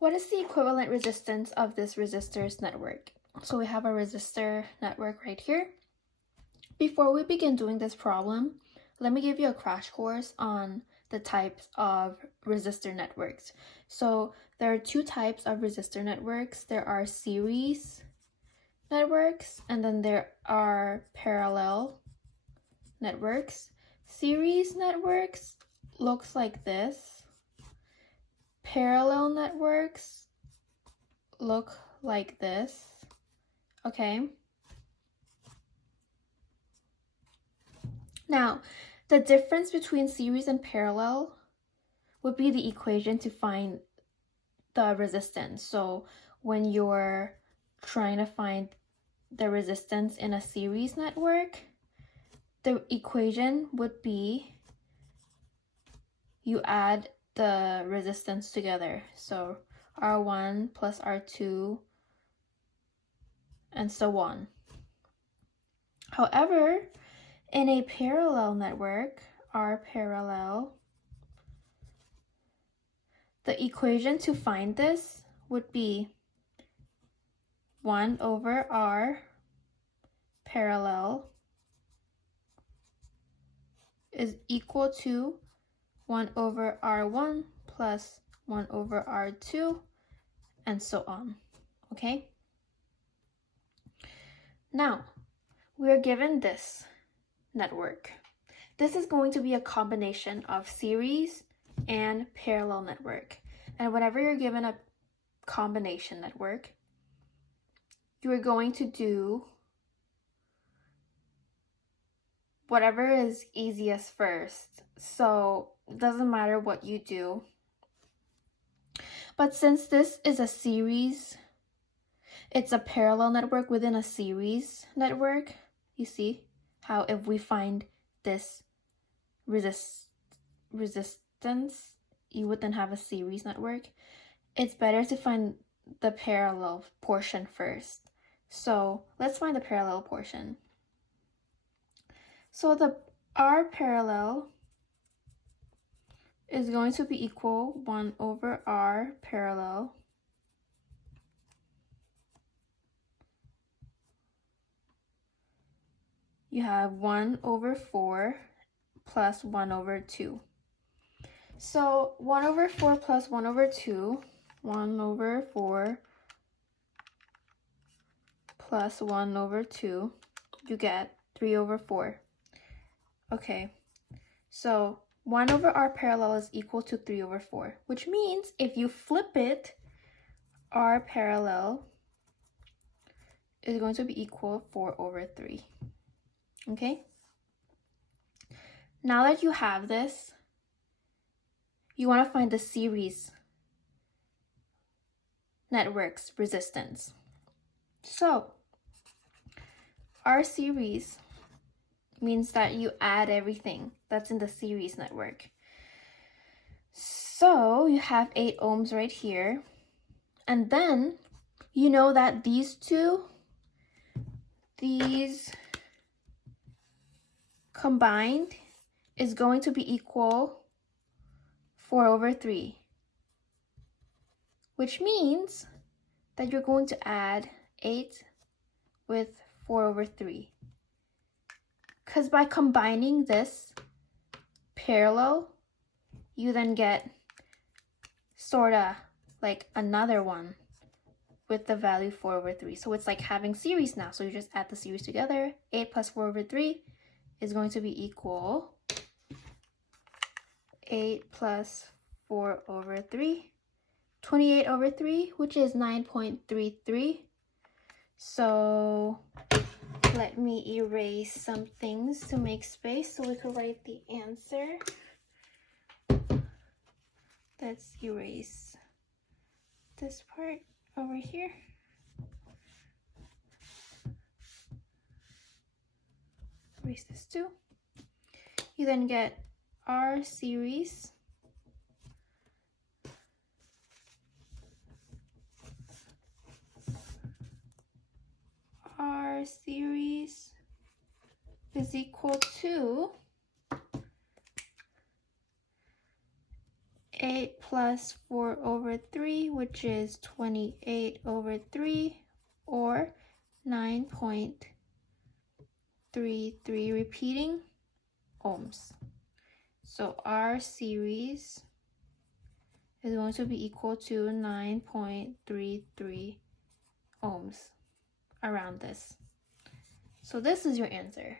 What is the equivalent resistance of this resistor's network? So we have a resistor network right here. Before we begin doing this problem, let me give you a crash course on the types of resistor networks. So there are two types of resistor networks. There are series networks, and then there are parallel networks. Series networks looks like this. Parallel networks look like this. Okay. Now, the difference between series and parallel would be the equation to find the resistance. So when you're trying to find the resistance in a series network, the equation would be you add the resistance together. So R1 plus R2 and so on. However, in a parallel network, R parallel, the equation to find this would be 1 over R parallel is equal to 1 over R1 plus 1 over R2 and so on. Okay? Now, we are given this network. This is going to be a combination of series and parallel network. And whenever you're given a combination network, you are going to do whatever is easiest first. So it doesn't matter what you do. But since this is a series, it's a parallel network within a series network. You see how if we find this resistance, you would then have a series network. It's better to find the parallel portion first. So let's find the parallel portion. So the R parallel is going to be equal 1 over R parallel you have 1 over 4 plus 1 over 2. So 1 over 4 plus 1 over 2, 1 over 4 plus 1 over 2, you get 3 over 4. Okay, so 1 over R parallel is equal to 3 over 4, which means if you flip it, R parallel is going to be equal 4 over 3. Okay? Now that you have this, you want to find the series network's resistance. So, R series means that you add everything that's in the series network. So, you have 8 ohms right here. And then, you know that these combined is going to be equal 4 over 3, which means that you're going to add 8 with 4 over 3. Because by combining this parallel, you then get sort of like another one with the value 4 over 3. So it's like having series now. So you just add the series together. 8 plus 4 over 3 is going to be equal 8 plus 4 over 3, 28 over 3, which is 9.33. So let me erase some things to make space so we can write the answer. Let's erase this part over here. Erase this too. You then get R series is equal to 8 plus 4 over 3, which is 28 over 3, or 9.33 repeating ohms. So our series is going to be equal to 9.33 ohms, around this. So this is your answer.